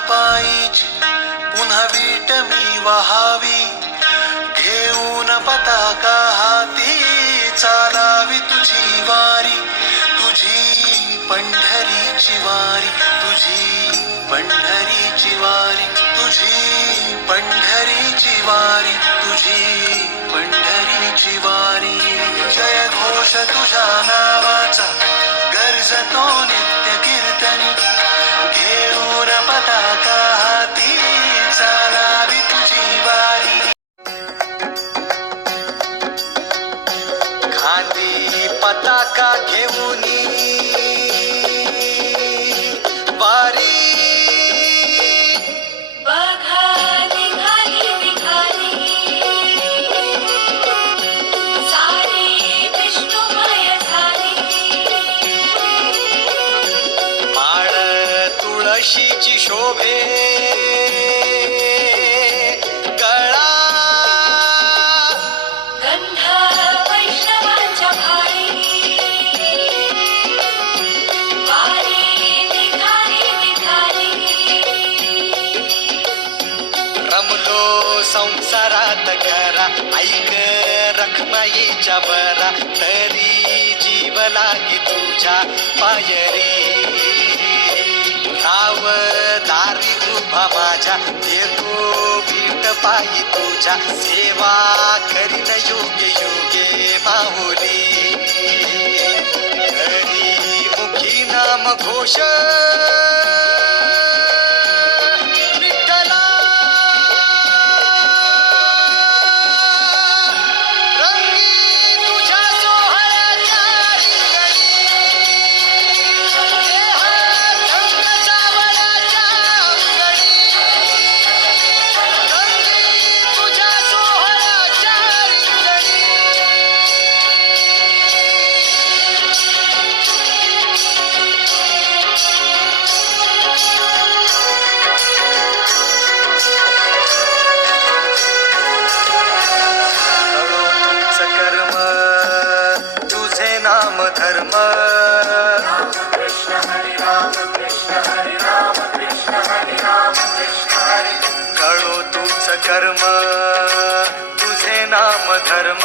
पायीची पुन्हा वीट मी वहावी, घेऊन पताका हाती चालावी तुझी वारी, तुझी पंढरीची वारी, तुझी पंढरीची वारी, तुझी पंढरीची वारी, तुझी पंढरीची वारी. जय घोष तुझ्या नावाचा गर्जतो नित्य कीर्तनी, घेऊन पताका हाती चालावी तुझी वारी. खांदी पताका घेऊनी वारी, बघा निघाली निघाली सारी विष्णुमय झाली. माळ तुळशीची शोभे गळा, गंध वैष्णवांच्या भाळी, वारी निघाली निघाली. रमलो संसारात खरा, ऐक रखमाईच्या बरा, तरी जीव लागी तुझ्या पायरी. राव दारी उभा माझ्या, येतो भीट पायी तुझ्या, सेवा करीन योगे योगे माहुली. हरी मुखी नाम घोष विठ्ठला, रंगी तुझ्या सोहळ्याच्या रिंगणी, देहात रंग सावळ्याच्या अंगणी, रंगी तुझ्या सोहळ्याच्या रिंगणी. कर्म तुझे नाम धर्म, कृष्ण हरी राम कृष्ण हरी राम कृष्ण हरी राम कृष्ण हरी. कळो तुझ कर्म तुझे नाम धर्म,